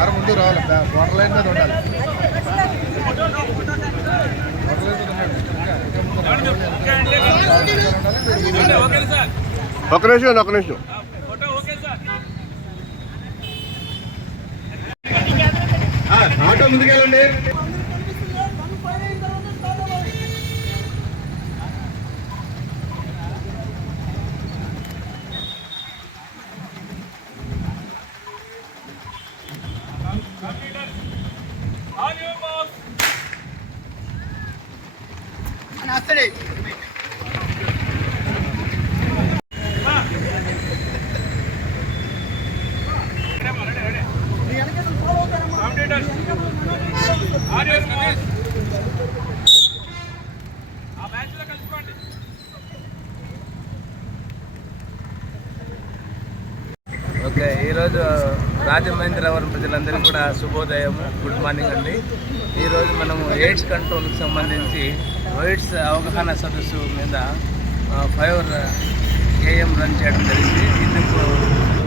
ఆరు ముందు రావాలి. బోర్డర్ లైన్ మీద ఉండాలి. ఒక నిమిషం ఒక నిమిషం. ఆటో ముందుకెళ్ళండి. ఓకే ఈరోజు రాజమహేంద్రవరం ప్రజలందరికీ కూడా శుభోదయం గుడ్ మార్నింగ్ అండి. ఈరోజు మనము ఎయిడ్స్ కంట్రోల్కి సంబంధించి ఎయిడ్స్ అవగాహన సదస్సు మీద ఫైవ్ ఏఎం రన్ చేయడం జరిగింది. ఇందుకు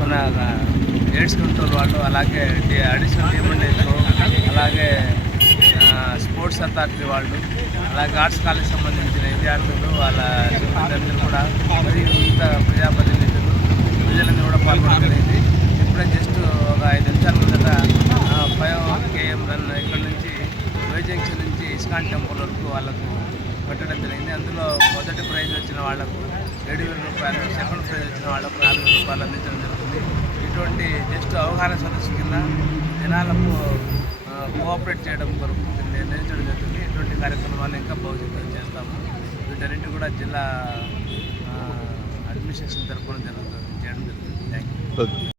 మన ఎయిడ్స్ కంట్రోల్ వాళ్ళు అలాగే అడిషనల్ డిఎంఎన్ఏతో అలాగే స్పోర్ట్స్ అథారిటీ వాళ్ళు అలాగే ఆర్ట్స్ కాలేజ్ సంబంధించిన విద్యార్థులు వాళ్ళ సిబ్బంది కూడా మరియు మిగతా ప్రజాప్రతినిధులు ప్రజలందరూ కూడా పాల్గొనగలిగారు జరిగింది ఇప్పుడే జస్ట్ ఒక ఐదు నిమిషాల ముందట ఫైవ్ కేఎం రన్ ఇక్కడ నుంచి వై జంక్షన్ నుంచి ఇస్కాన్ వరకు వాళ్ళకు పెట్టడం జరిగింది. అందులో మొదటి ప్రైజ్ వచ్చిన వాళ్ళకు ఏడు వేల రూపాయలు సెకండ్ ప్రైజ్ వచ్చిన వాళ్ళకు నాలుగు వేల రూపాయలు అందించడం జరుగుతుంది. ఇటువంటి జస్ట్ అవగాహన సదస్సు కింద జనాలకు కోఆపరేట్ చేయడం కొరకు నిర్ణయించడం జరుగుతుంది. ఇటువంటి కార్యక్రమాలు ఇంకా భవిష్యత్తులో చేస్తాము. వీటన్నిటి కూడా జిల్లా అడ్మినిస్ట్రేషన్ తరఫున జరుగుతుంది చేయడం జరుగుతుంది. Thank you